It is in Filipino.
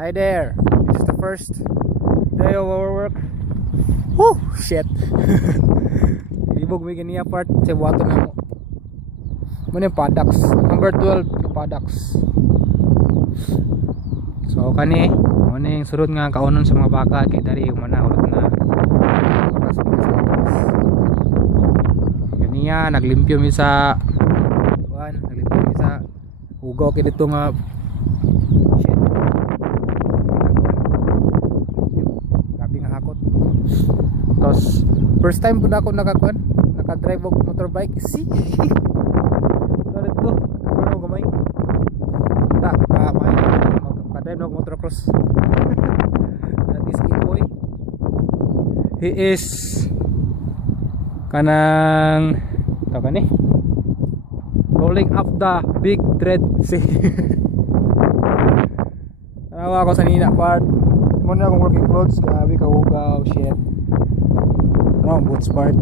Hi there. This is the first day of our work. Woo! Shit. Libog may ganiya part sa buhaton na mo. Muna yung paddocks. Number 12 yung paddocks. So kani, muna yung surod nga kaunon sa mga baka. Kaya dari yung mana ulit na kaniya, naglimpyo mi sa naglimpyo mi sa ugaw kaya dito nga shit. Grabe nga hakot. Tapos first time po na ako nakadrive og motorbike. See? Tulit ko, kapag ako gamay makadrive og motocross. That is Ikoy. He is kanang kani rolling up the big dread sea. Tanawa ako sa nina part. Muna akong working clothes. Grabe ka ugaw. Shit. Ano ang boots part.